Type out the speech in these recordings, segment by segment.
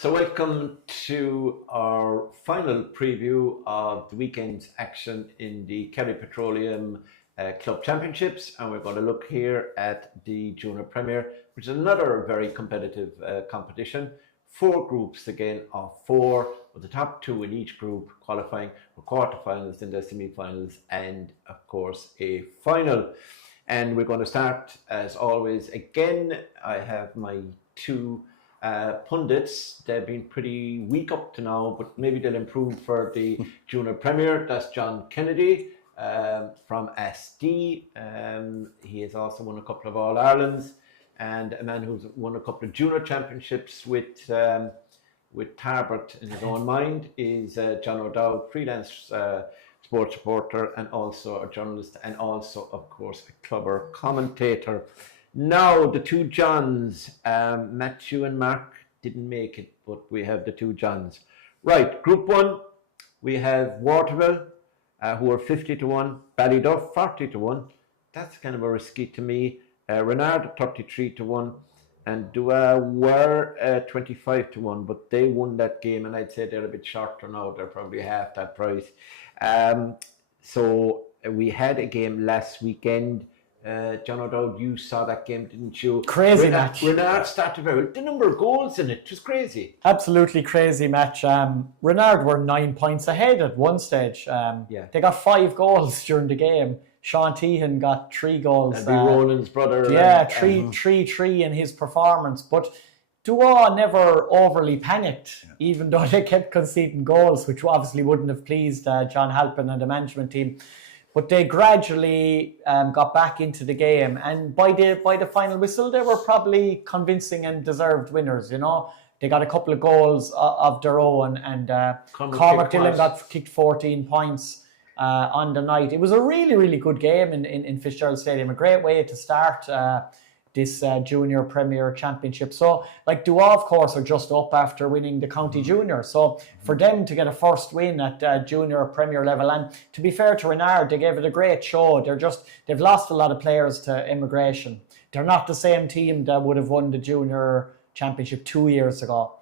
So welcome to our final preview of the weekend's action in the Kerry Petroleum Club Championships, and we're going to look here at the Junior Premier, which is another very competitive competition. 4 groups again of 4, with the top 2 in each group qualifying for quarterfinals, then the semi-finals, and of course a final. And we're going to start, as always, again. I have my 2 pundits. They've been pretty weak up to now, but maybe they'll improve for the Junior Premier. That's John Kennedy from SD. He has also won a couple of All-Irelands, and a man who's won a couple of Junior Championships with Tarbert in his own mind is John O'Dowd, freelance sports reporter and also a journalist, and also, of course, a clubber commentator. Now, the 2 Johns, Matthew and Mark didn't make it, but we have the 2 Johns. Right, Group 1, we have Waterville, who are 50-1, Ballyduff 40-1. That's kind of a risky to me. Renard 33-1, and Dua were 25-1, but they won that game, and I'd say they're a bit shorter now. They're probably half that price. So we had a game last weekend. John O'Dowd, you saw that game, didn't you? Crazy match. Renard started very well. The number of goals in it was crazy. Absolutely crazy match. Renard were 9 points ahead at one stage. They got 5 goals during the game. Sean Tehan got 3 goals. And Roland's brother. Yeah, 3 in his performance. But Dua never overly panicked, even though they kept conceding goals, which obviously wouldn't have pleased John Halpin and the management team. But they gradually got back into the game, and by the final whistle, they were probably convincing and deserved winners. You know, they got a couple of goals of their own, and Cormac Dillon got kicked 14 points on the night. It was a really, really good game in Fitzgerald Stadium. A great way to start this Junior Premier Championship. So, like, Dua, of course, are just up after winning the County Junior. So, for them to get a first win at Junior Premier level, and to be fair to Renard, they gave it a great show. They've lost a lot of players to immigration. They're not the same team that would have won the Junior Championship 2 years ago.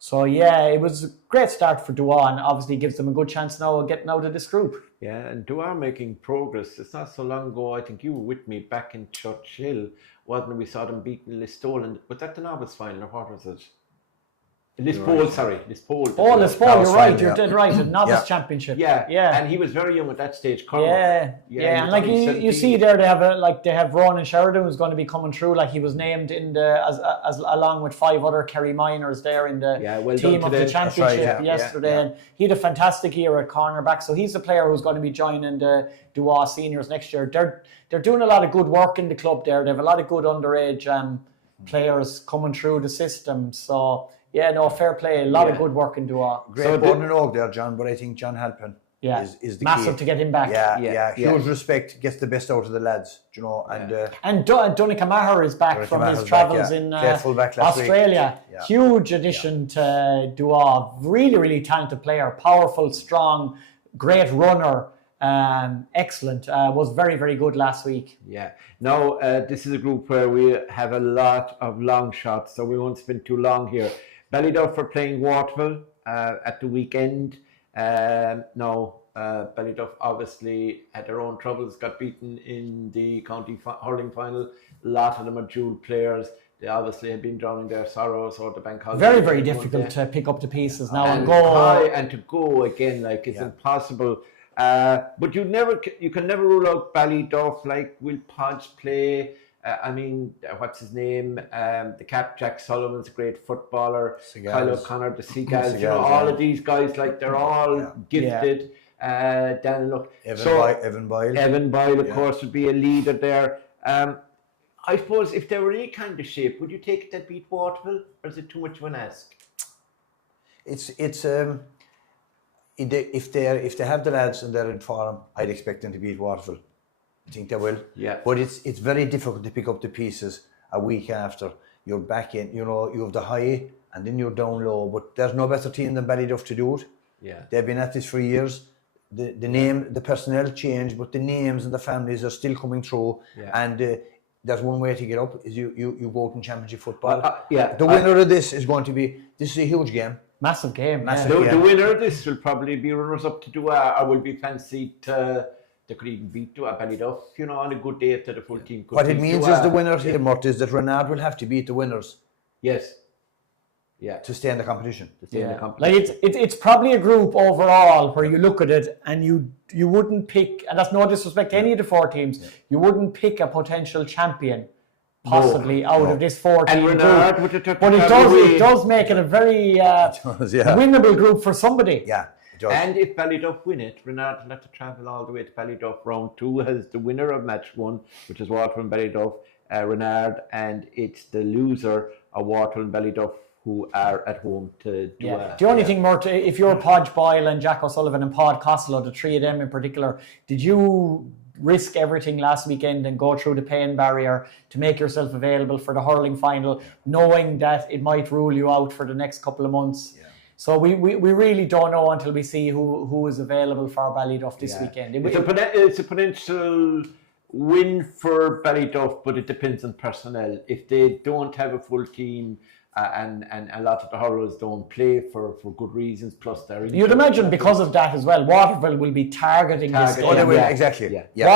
So, yeah, it was a great start for Dua, and obviously gives them a good chance now of getting out of this group. Yeah, and Dua making progress. It's not so long ago, I think you were with me back in Churchill, wasn't it? We saw them beating Listowel. Was that the novice final, or what was it? Listowel, sorry. Listowel. Oh, Listowel, you're right. You're dead right. The novice championship. Yeah. And he was very young at that stage. Yeah. And like you see there, they have Ronan Sheridan, who's going to be coming through. Like, he was named in the as along with 5 other Kerry minors there in the team of the championship yesterday. And he had a fantastic year at cornerback. So he's the player who's going to be joining the Dua seniors next year. They're doing a lot of good work in the club there. They have a lot of good underage players coming through the system. So. Yeah, no, fair play. A lot of good work in Dua. Great born and og there, John, but I think John Halpin is the massive key. To get him back. Yeah. Huge respect, gets the best out of the lads, you know. And Donica Maher is back from his travels in Australia. Huge addition to Dua. Really, really talented player. Powerful, strong, great runner. Excellent. Was very, very good last week. Yeah. Now, this is a group where we have a lot of long shots, so we won't spend too long here. Ballyduff are playing Waterville at the weekend. Now, Ballyduff obviously had their own troubles, got beaten in the county hurling final. A lot of them are dual players. They obviously have been drowning their sorrows or the bank holiday. Very, very difficult to pick up the pieces now and go. And to go again, like, it's impossible. But you can never rule out Ballyduff. Like, will Podge play? What's his name? The cap, Jack Sullivan's a great footballer. Kyle O'Connor, the Seagulls. You know, all of these guys, like, they're all gifted. Dan, look. Evan Boyle, of course, would be a leader there. I suppose if they were any kind of shape, would you take it that beat Waterville, or is it too much of an ask? If they have the lads and they're in form, I'd expect them to beat Waterville. I think they will. Yeah. But it's very difficult to pick up the pieces a week after you're back in. You know, you have the high and then you're down low. But there's no better team than Ballyduff to do it. Yeah. They've been at this for years. The personnel changed, but the names and the families are still coming through. Yeah. And there's one way to get up is you go out in championship football. Yeah, The winner of this is going to be. This is a huge game. Massive game. Massive. Yeah. The winner of this will probably be runners up to Dua, or will be fancied. They could even beat Dua Ballyduff, you know, on a good day after the full team. Could What it beat means Dua. is the winners here, Mort, is that Renard will have to beat the winners Yes. Yeah. to stay in the competition. To stay in the Yeah. competition. Like it's probably a group overall where you look at it and you wouldn't pick, and that's no disrespect to any of the 4 teams, you wouldn't pick a potential champion possibly out of this 4-team And Renard group. with the But it does make it a very does, yeah. winnable group for somebody. Yeah, it does. And if Ballyduff win it, Renard will have to travel all the way to Ballyduff. Round 2 has the winner of match 1, which is Waterford and Ballyduff, Renard, and it's the loser of Waterford and Ballyduff who are at home to do Yeah. The only thing, Mort, if you're Podge Boyle and Jack O'Sullivan and Pod Costello, the 3 of them in particular, did you risk everything last weekend and go through the pain barrier to make yourself available for the hurling final, knowing that it might rule you out for the next couple of months? Yeah. So we really don't know until we see who is available for Ballyduff this weekend. It's a potential win for Ballyduff, but it depends on personnel. If they don't have a full team, and a lot of the hurlers don't play for good reasons, plus they're You'd imagine because of that as well, Waterville will be targeting this game. Oh, they will, Yeah. exactly. Yeah. Yeah.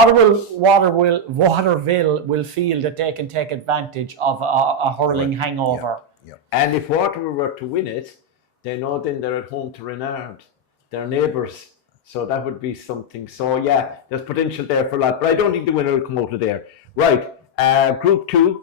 Waterville will feel that they can take advantage of a hurling hangover. Yeah. And if Waterford were to win it, they know then they're at home to Renard, their neighbours. So that would be something. So yeah, there's potential there for a lot. But I don't think the winner will come out of there. Right, Group 2,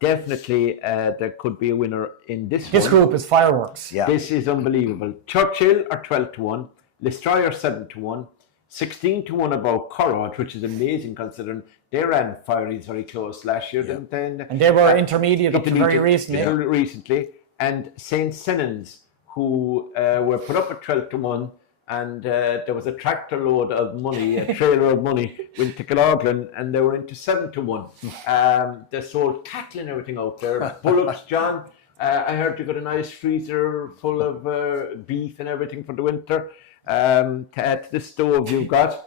definitely there could be a winner in this This one. group is fireworks. Yeah. This is unbelievable. Churchill are 12-1, Listroy are 7-1, 16-1 about Corrod, which is amazing considering they ran Fireys very close last year, didn't they? And they were intermediate up to very recently. Recently, and St. Senans, who were put up at 12-1, and there was a tractor load of money, a trailer of money, went to Kilaughlan, and they were into 7-1. They sold cattle and everything out there. Bullocks, John. I heard you got a nice freezer full of beef and everything for the winter to add to the stove you've got.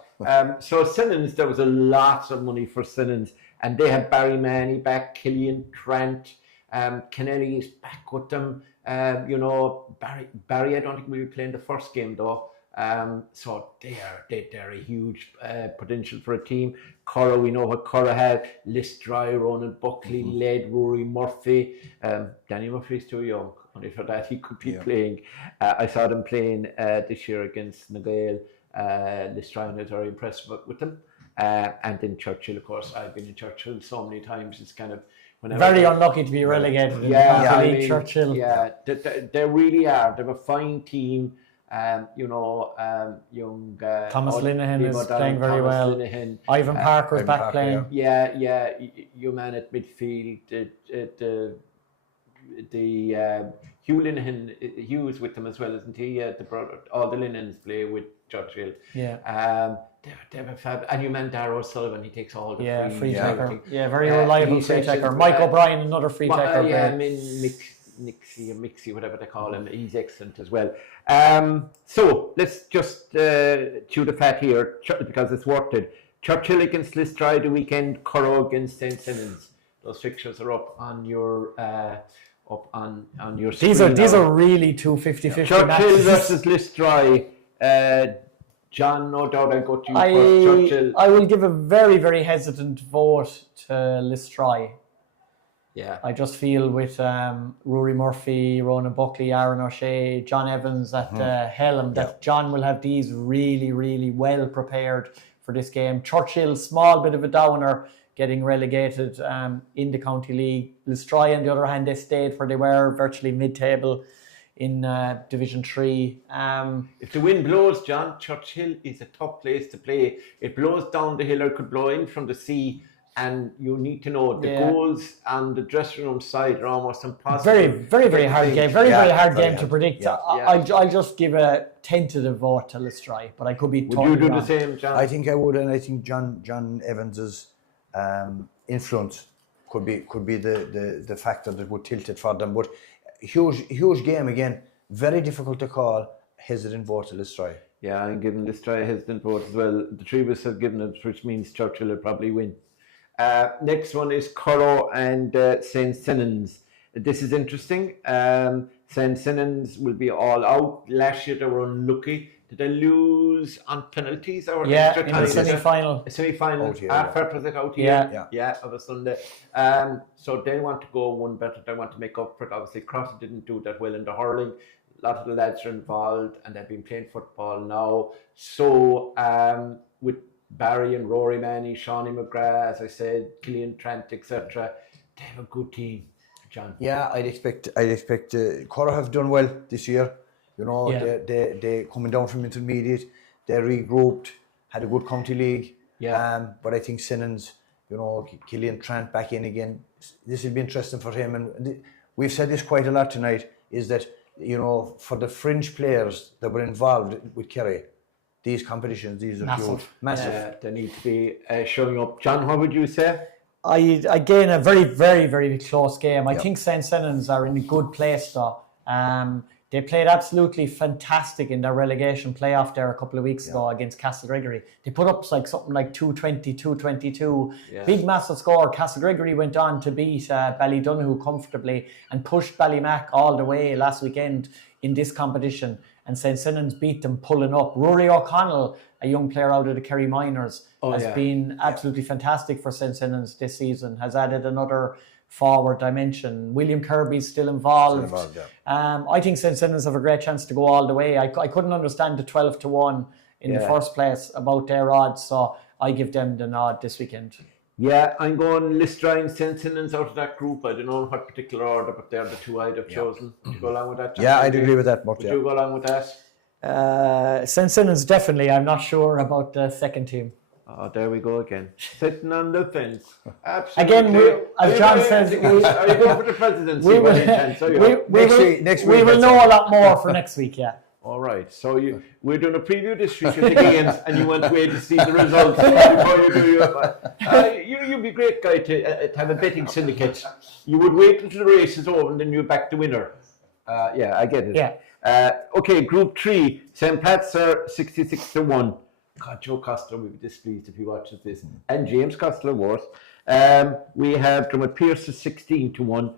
So Senans, there was a lot of money for Senans, and they had Barry Manny back, Killian Trent, Kennelly is back with them. You know, Barry, I don't think we'll be playing the first game though. So they're a huge potential for a team. Curra, we know what Curra had. Listroy, Ronan Buckley, led Rory Murphy. Danny Murphy's too young. Only for that he could be playing. I saw them playing this year against Nagail. Listroy, and I was very impressed with them. And then Churchill, of course. I've been in Churchill so many times. It's kind of Very unlucky to be relegated in the County League, Churchill. Yeah, they really are. They're a fine team. You know, young Thomas Linehan is O'Donnell, playing very Thomas well. Linehan. Ivan Parker's Ivan back Parker, playing. Yeah, your man at midfield, the Hugh Linehan, Hugh's with them as well, isn't he? The brother, all the Linehans play with Churchill. Yeah. They have a fab, and your man Darrow Sullivan, he takes all the Free and taker. everything. Yeah, very reliable he's free taker. excellent. Mike O'Brien, another free taker. Yeah, I mean Mixie, whatever they call him, he's excellent as well. So let's just chew the fat here because it's worth it. Churchill against Listroy the weekend, Curra against St. Senans. Those fixtures are up on your screen. These are really two 50-50 Churchill matches. versus Listroy. John, no doubt I'll go to you first. Churchill. I will give a very, very hesitant vote to Listroy. Yeah. I just feel with Rory Murphy, Ronan Buckley, Aaron O'Shea, John Evans at helm that John will have these really, really well prepared for this game. Churchill, small bit of a downer, getting relegated in the County League. Listroy, on the other hand, they stayed where they were, virtually mid-table in Division 3. If the wind blows, John, Churchill is a tough place to play. It blows down the hill or could blow in from the sea. And you need to know the goals on the dressing room side are almost impossible. Very, very, very hard game. Very hard game to predict. Yeah. I'll just give a tentative vote to Listroy, but I could be totally Would you do wrong. the same, John? I think I would, and I think John Evans's influence could be the factor that would tilt it for them. But huge game again. Very difficult to call. Hesitant vote to Listroy. Yeah, I'm giving Listroy a hesitant vote as well. The three of us have given it, which means Churchill will probably win. Next one is Currow and St. Sinnans. This is interesting. St. Sinnans will be all out. Last year they were unlucky. Did they lose on penalties or extra in time? the semi-final. Semi-final. Fair was it out here? Yeah, of a Sunday. So they want to go one better. They want to make up for it. Obviously, Cross didn't do that well in the hurling. A lot of the lads are involved and they've been playing football now. So with Barry and Rory Manny, Shawnee McGrath, as I said, Killian Trent, etc., they have a good team, John. Yeah, I'd expect Curra have done well this year. You know, they coming down from intermediate, they regrouped, had a good county league. Yeah. But I think Sinnans, you know, Killian Trent back in again. This will be interesting for him. And we've said this quite a lot tonight, is that, you know, for the fringe players that were involved with Kerry, these competitions, these are huge. Massive. They need to be showing up. John, what would you say? Again, a very, very, very close game. I think St. Sinnans are in a good place though. They played absolutely fantastic in their relegation playoff there a couple of weeks ago against Castle Gregory. They put up something like 220, 222. Big, massive score. Castle Gregory went on to beat Ballydonoghue comfortably and pushed Ballymac all the way last weekend in this competition. And St. Sinnans beat them pulling up. Rory O'Connell, a young player out of the Kerry Minors, has been absolutely fantastic for St. Sinnans this season, has added another forward dimension. William Kirby's still involved. I think St. Sinnans have a great chance to go all the way. I couldn't understand the 12-1 in the first place about their odds, so I give them the nod this weekend. Yeah, I'm going Listra and St. Sinnans out of that group. I don't know in what particular order, but they're the two I'd have chosen. Would you go along with that, John? Yeah, I'd agree with that. Would you go along with that? St. Sinnans definitely. I'm not sure about the second team. Oh, there we go again. Sitting on the fence. Absolutely. Again, as John says, are you going for the presidency? We will know a lot more for next week, All right. So we're doing a preview this week of the games, and you want to wait to see the results before you do your. You'd be a great guy to have a betting syndicate. You would wait until the race is over, and then you back the winner. I get it. Yeah. Okay, Group 3. St. Pat's are 66-1. God, Joe Costello will be displeased if he watches this, and James Costello was. We have Drummond Pierce 16-1,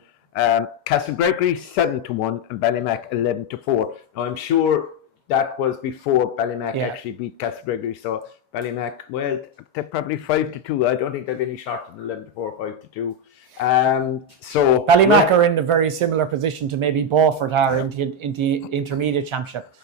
Castle Gregory 7-1, and Ballymac 11-4. Now I'm sure that was before Ballymac actually beat Castle Gregory. So Ballymac, well, they're probably 5-2. I don't think they've any shorter than 11-4, 5-2. So Ballymac are in a very similar position to maybe Beaufort are in the intermediate championship.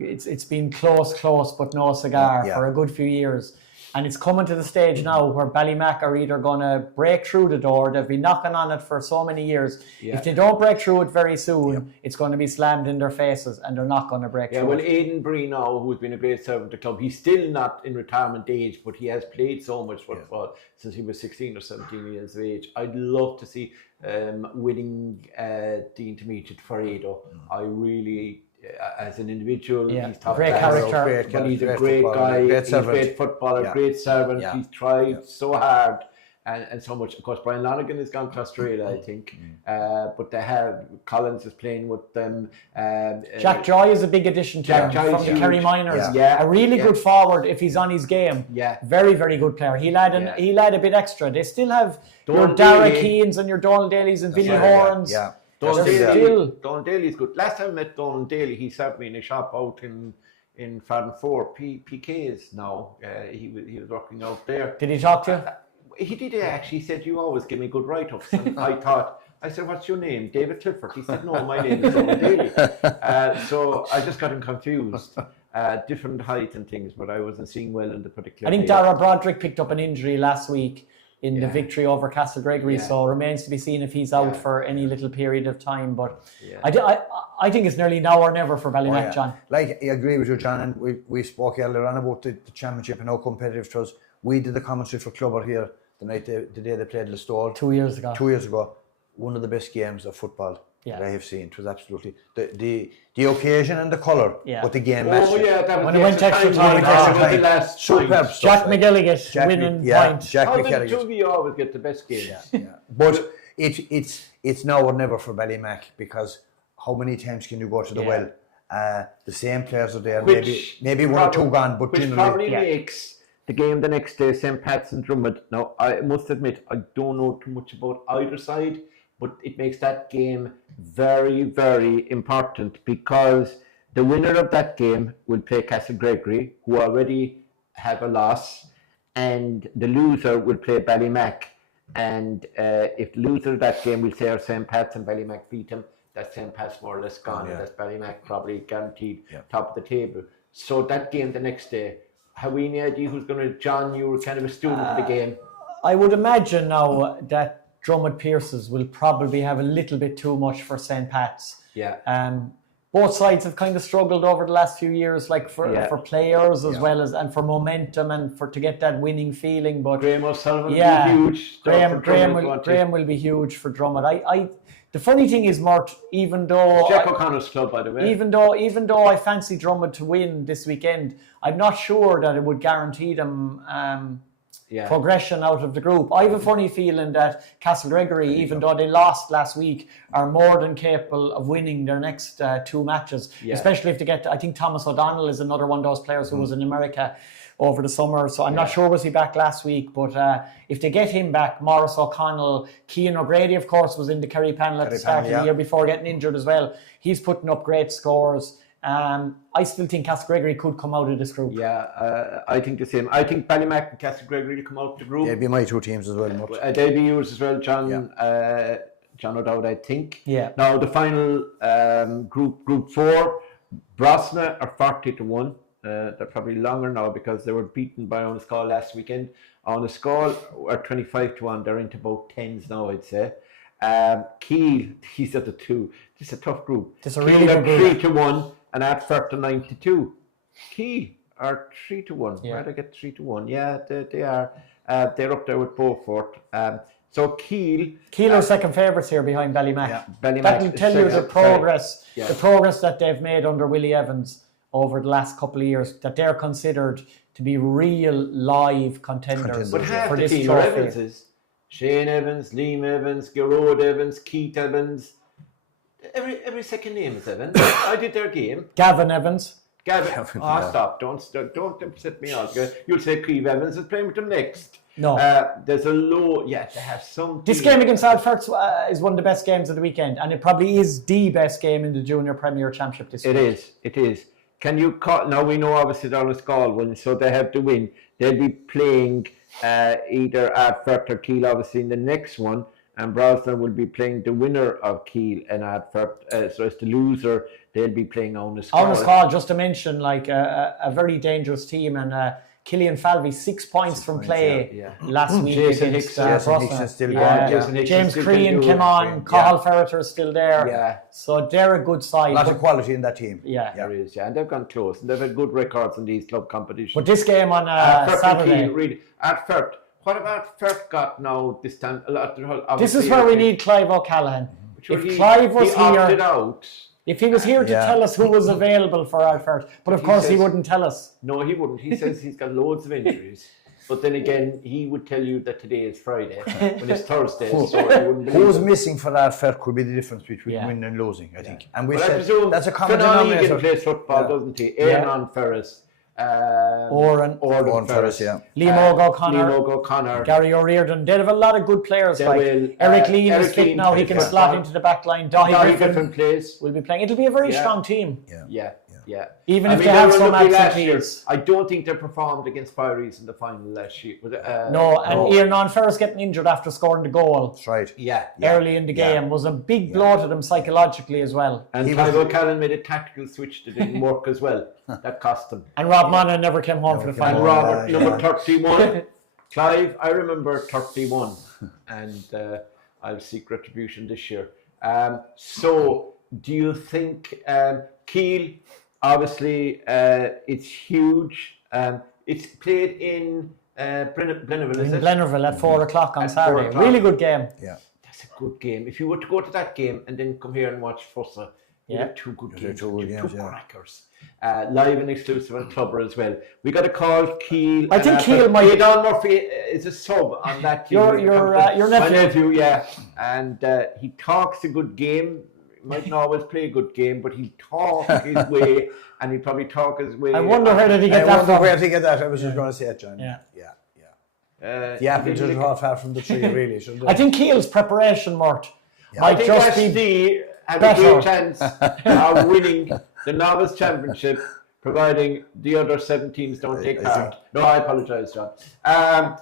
It's been close, but no cigar for a good few years. And it's coming to the stage now where Ballymac are either going to break through the door. They've been knocking on it for so many years. If they don't break through it very soon, it's going to be slammed in their faces and they're not going to break through well, it. Aidan Bree now, who's been a great servant to the club, he's still not in retirement age, but he has played so much football since he was 16 or 17 years of age. I'd love to see winning the intermediate for Ado. I really... as an individual, he's top great character, but he's a great guy, he's a great footballer, great servant. He's tried so hard and so much. Of course, Brian Lonigan has gone to Australia, I think, but they have Collins is playing with them. Jack Joy is a big addition to them from the Kerry Minors. A really good forward if he's on his game. Very, very good player. He'll add a bit extra. They still have your Dara Keanes and your Donald Daly's and Billy Horns. Donald Daly's good. Last time I met Donald Daly, he served me in a shop out in Farden 4, PK's now. He was working out there. Did he talk to you? He did actually. He said, you always give me good write-ups. And I said, what's your name? David Clifford. He said, no, my name is Donald Daly. So I just got him confused. Different height and things, but I wasn't seeing well in the particular. I think Dara Broderick picked up an injury last week in the victory over Castle Gregory, so remains to be seen if he's out for any little period of time. But I think it's nearly now or never for Ballymac, John. Like, I agree with you, John, and we spoke earlier on about the championship and how competitive it was. We did the commentary for Clubber here the day they played Listowel. 2 years ago. 2 years ago. One of the best games of football that I have seen. It was absolutely the occasion and the colour, but the game matched. That was when it went extra time. Superb stuff. Jack McGilligan winning point. Jack McGilligan. How did you always get the best games? But it's now or never for Ballymac, because how many times can you go to the well? The same players are there. Maybe one or two gone, but which generally probably makes the game the next day, St. Pat's and Drummond. Now, I must admit, I don't know too much about either side, but it makes that game very, very important because the winner of that game will play Castle Gregory, who already have a loss, and the loser will play Ballymac. And if the loser of that game will say our St. Pat's and Ballymac beat them, that's St. Pat's more or less gone, and that's Ballymac probably guaranteed top of the table. So that game the next day, have we any idea who's going to? John, you were kind of a student of the game. I would imagine now that Drummond Pierces will probably have a little bit too much for St. Pat's. Yeah. Both sides have kind of struggled over the last few years, like for players as well as and for momentum and to get that winning feeling. But Graham O'Sullivan will be huge. Graham will be huge for Drummond. The funny thing is, Mort, even though Jack O'Connor's club, by the way, even though I fancy Drummond to win this weekend, I'm not sure that it would guarantee them progression out of the group. I have a funny feeling that Castle Gregory, even though they lost last week, are more than capable of winning their next two matches, especially if they get. I think Thomas O'Donnell is another one of those players who was in America over the summer, so I'm not sure was he back last week, but if they get him back, Maurice O'Connell, Cian O'Grady, of course, was in the Kerry panel at the start of the year before getting injured as well. He's putting up great scores. I still think Castle Gregory could come out of this group. Yeah, I think the same. I think Ballymac and Castle Gregory will come out of the group. They'll be my two teams as well. They'll be yours as well, John. John O'Dowd, I think. Yeah. Now the final group 4, Brosna are 40-1. They're probably longer now because they were beaten by Oniscall last weekend. Oniscall are 25-1. They're into about 10s now, I'd say. Keele, these are the two. This is a tough group. This is a really good group. 3-1 and Atford 9-2. Keele are 3-1. Yeah. Where did I get 3-1? Yeah, they are. They're up there with Beaufort. So Keele are second favourites here behind Ballymac. Yeah. That will tell you the progress that they've made under Willie Evans over the last couple of years, that they're considered to be real live contenders but half for the this team trophy. are Evanses. Shane Evans, Liam Evans, Gerard Evans, Keith Evans. Every second name is Evans. I did their game. Gavin Evans. Gavin. Stop. Don't upset me out. You'll say Cleve Evans is playing with them next. No. There's a low, to have some. This game against Alfort is one of the best games of the weekend, and it probably is the best game in the Junior Premier Championship this week. It is. Can you call? Now we know obviously Donegal won, so they have to win. They'll be playing either Adfert or Keele, obviously, in the next one, and Brosnan will be playing the winner of Keele and Adfert. So as the loser, they'll be playing Oniscall. Oniscall, just to mention, like a very dangerous team, and Killian Falvey 6 points from play last week Jason against Hickson is still Brosnan. James Crean came on. Cathal Ferreter is still there. Yeah. So they're a good side. A lot of quality in that team. Yeah. There is, and they've gone close, and they've had good records in these club competitions. But this game on Saturday. Really, Adfert. What about Adfert got now this time? This is where we need Clive O'Callaghan. If Clive was here, if he was here to tell us who was available for Adfert, but of course he wouldn't tell us. No, he wouldn't. He says he's got loads of injuries. But then again, he would tell you that today is Friday, when it's Thursday. So he wouldn't believe Who's it. missing for Adfert could be the difference between winning and losing, I think. And we said that's a common Fernand denominator. Egan plays football, doesn't he? Aaron Ferris. Oran Ferris, Liam O'Connor, Gary O'Riordan. They have a lot of good players. Eric Lean is fit now. He can slot into the back line. Donny Griffin will be playing. It'll be a very strong team. Yeah. Even if they have some absentees. I don't think they performed against Fieries in the final last year. Ian Ferris getting injured after scoring the goal. That's right. Early in the game was a big blow to them psychologically as well. And Clive O'Callaghan made a tactical switch that didn't work as well. That cost them. And Rob Monaghan never came home for the final. And Robert, number 31. Clive, I remember 31. And I'll seek retribution this year. So, do you think Keele, obviously, it's huge. It's played in Blennerville, is it? Blennerville at 4 o'clock on Saturday. Really good game. Yeah. That's a good game. If you were to go to that game and then come here and watch Fossa, you have two good games. Two crackers. Live and exclusive on Clubber as well. We got a call, Keele. I think Keele might. Don Murphy is a sub on that team. Your nephew. My nephew, yeah. And he talks a good game. mightn't always play a good game, but he'll talk his way, and he'll probably talk his way. I wonder where did he get I that wonder from? where to get that. I was just going to say it, John. Yeah. The apples are not far from the tree, really. Shouldn't they? I think Keel's preparation, Mort, I might think just be SD have a better. great chance of winning the Novice Championship, providing the other 7 teams don't take part. No, I apologise, John.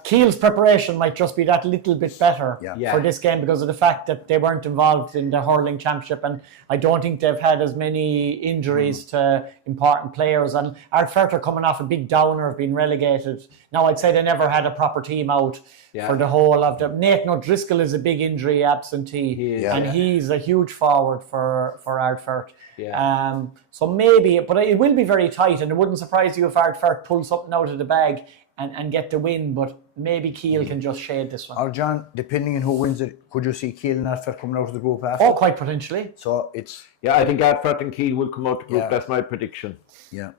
Keel's preparation might just be that little bit better Yeah. for this game because of the fact that they weren't involved in the hurling championship, and I don't think they've had as many injuries to important players. And Ardfert are coming off a big downer of being relegated. Now, I'd say they never had a proper team out for the whole of them. Nathan O'Driscoll is a big injury absentee, and he's a huge forward for Ardfert. Yeah. So maybe, but it will be very tight, and it wouldn't surprise you if Ardfert pull something out of the bag and get the win, but maybe Keel can just shade this one. Or John, depending on who wins it, could you see Keele and Ardfert coming out of the group after? Oh, quite potentially. So it's I think Ardfert and Keele will come out the group. Yeah. That's my prediction. yeah.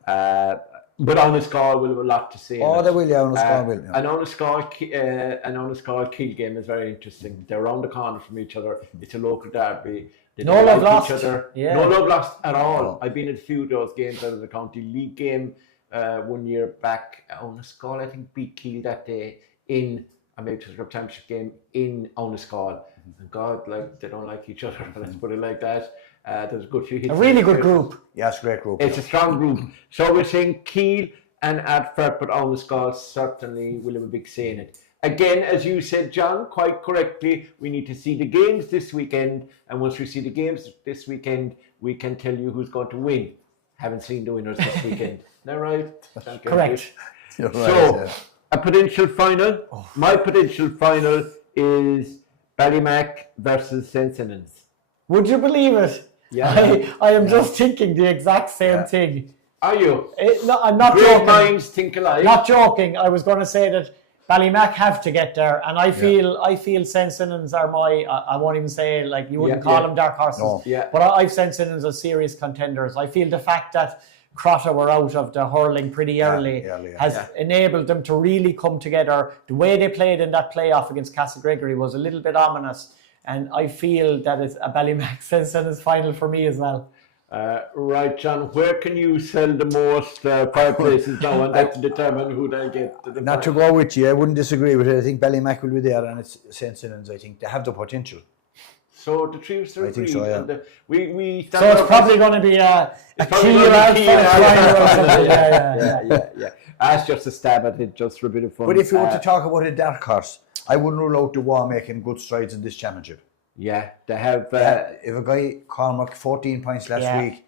But Onascal will have a lot to say. Oh, they will. Yeah, Onascal will. Yeah. An Onascal Keele game is very interesting. They're around the corner from each other. It's a local derby. They No don't love like lost. each other. Yeah. No love lost at all. No. I've been at a few of those games out of the county league game 1 year back. Onascal, I think, beat Keele that day in a major championship game in Onascal. And God, like, they don't like each other. Let's put it like that. There's a good few hits. A really good group. Yeah, it's a great group. It's a strong group. So we're saying Keele and Ardfert, but Onascal certainly will have a big say in it. Again, as you said, John, quite correctly, we need to see the games this weekend. And once we see the games this weekend, we can tell you who's going to win. Haven't seen the winners this weekend. Is that right? Correct. You're right, So, yeah. a potential final. My potential final is Ballymac versus St. Simmons. Would you believe it? Yeah. I am just thinking the exact same thing. Are you? No, I'm not Great joking. minds think alike. Not joking. I was going to say that Ballymac have to get there, and I feel St. Simmons are I won't even say, like, you wouldn't call them dark horses. No. Yeah. But I've St. Simmons as serious contenders. I feel the fact that Crotta were out of the hurling pretty early has enabled them to really come together. The way they played in that playoff against Castle Gregory was a little bit ominous, and I feel that it's a Ballymac St. Simmons final for me as well. Right, John, where can you sell the most fireplaces now, and that to determine who they get to the Not to go with you, I wouldn't disagree with it. I think Ballymac will be there, and it's St. Simmons. I think they have the potential. So the troops are I think agreed. so, yeah. And we So it's probably going to be a probably Keel gonna be Keel final or something. yeah. That's just a stab at it, just for a bit of fun. But if you were to talk about a dark horse, I wouldn't rule out the Wa making good strides in this championship. yeah, they have. If a guy, Cormac, 14 points last week,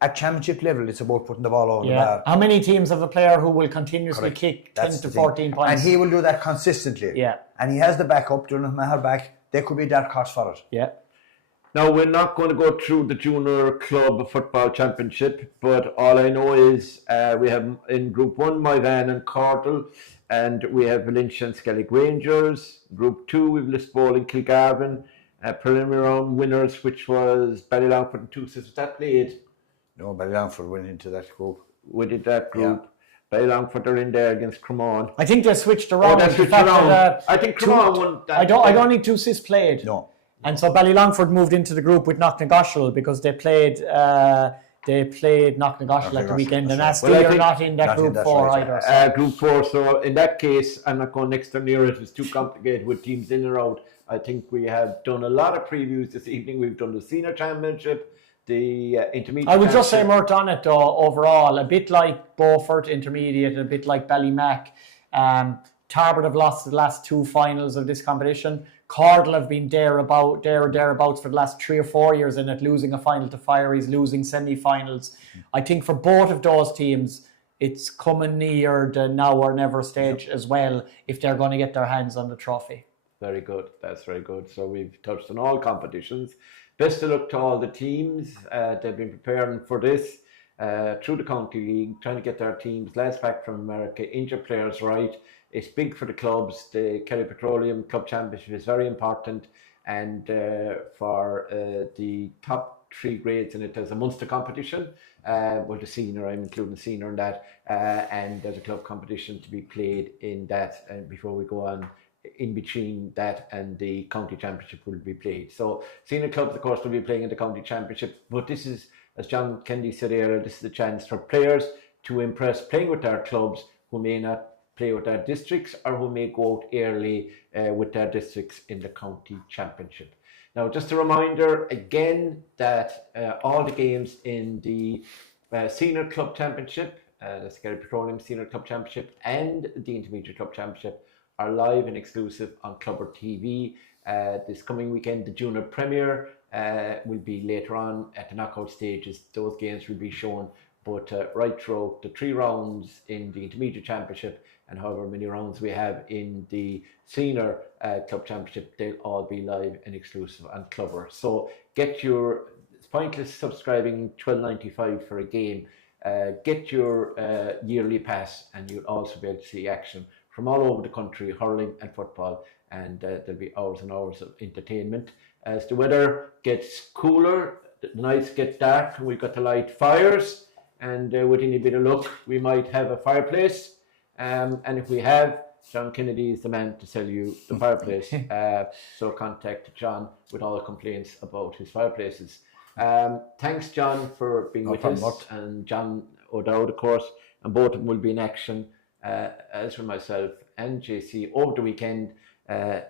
at championship level, it's about putting the ball over the bar. How many teams have a player who will continuously kick 10 That's to the thing. 14 points? And he will do that consistently. Yeah. And he has the backup, Jonathan Maher back. There could be a dark horse for it. Yeah. Now, we're not going to go through the Junior Club Football Championship, but all I know is we have in Group 1, Moyvan and Cardle, and we have Valencia and Skellig Rangers. Group 2, we have Lisbol and Kilgarvan. Preliminary round winners, which was Ballylongford and Two Sisters. That played. No, Ballylongford went into that group. We did that group. Ballylongford are in there against Cremon. I think they switched around. They with the switched fact around. that, I think Cremon won that. I don't think Two Sis played. No. And so Ballylongford moved into the group with Knocknagoshel because they played Knocknagoshel at the weekend, and that's Astley right. Well, I are think- not in that Not in group that 4 right, either. yeah. So. Group 4, so in that case, I'm not going next or near it. It's too complicated with teams in or out. I think we have done a lot of previews this evening. We've done the Senior Championship, the Intermediate I would just say Championship. Mort on it though, overall, a bit like Beaufort Intermediate, a bit like Ballymac. Tarbert have lost the last 2 finals of this competition. Cardle have been thereabouts for the last 3 or 4 years in it, losing a final to Fireys, losing semi-finals. I think for both of those teams, it's coming near the now or never stage as well if they're going to get their hands on the trophy. Very good. That's very good. So we've touched on all competitions. Best of luck to all the teams. They've been preparing for this through the county league, trying to get their teams, lads back from America, injured players right. It's big for the clubs. The Kerry Petroleum Club Championship is very important, and for the top 3 grades in it, there's a Munster competition. Well, the senior, I'm including the senior in that, and there's a club competition to be played in that. And before we go on in between that and the county championship will be played. So senior clubs, of course, will be playing in the county championship, but this is, as John Kennedy said earlier, this is a chance for players to impress playing with their clubs who may not play with their districts or who may go out early with their districts in the county championship. Now, just a reminder again that all the games in the Senior Club Championship, the Kerry Petroleum Senior Club Championship and the Intermediate Club Championship are live and exclusive on Clubber TV. This coming weekend, the Junior Premier will be later on at the knockout stages. Those games will be shown, but right throughout the 3 rounds in the Intermediate Championship and however many rounds we have in the Senior Club Championship, they'll all be live and exclusive on Clubber. So get your, it's pointless subscribing $12.95 for a game. Get your yearly pass and you'll also be able to see action from all over the country, hurling and football, and there'll be hours and hours of entertainment. As the weather gets cooler, the nights get dark, and we've got to light fires, and with any bit of luck, we might have a fireplace. And if we have, John Kennedy is the man to sell you the fireplace. So contact John with all the complaints about his fireplaces. Thanks, John, for being with us, and John O'Dowd, of course, and both of them will be in action, as for myself and JC, over the weekend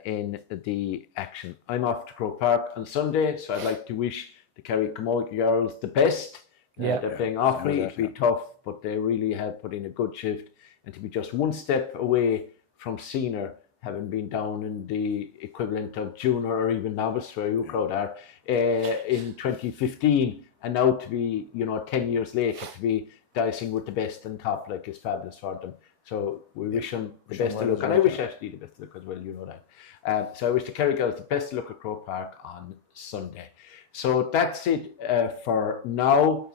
in the action. I'm off to Croke Park on Sunday, so I'd like to wish the Kerry Camogie girls the best. They're playing awfully, it'll be tough, but they really have put in a good shift, and to be just one step away from senior, having been down in the equivalent of junior or even novice, where you crowd are, in 2015, and now to be, 10 years later, to be dicing with the best and top, like, is fabulous for them. So we wish them the best of luck, and I wish Ashley the best of luck as well, you know that. So I wish the Kerry girls the best of luck at Croke Park on Sunday. So that's it for now,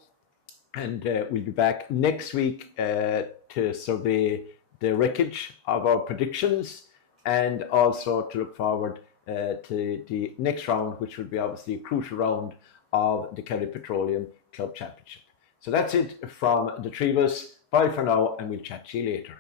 and we'll be back next week to survey the wreckage of our predictions, and also to look forward to the next round, which will be obviously a crucial round of the Kerry Petroleum Club Championship. So that's it from the three of us. Bye for now, and we'll chat to you later.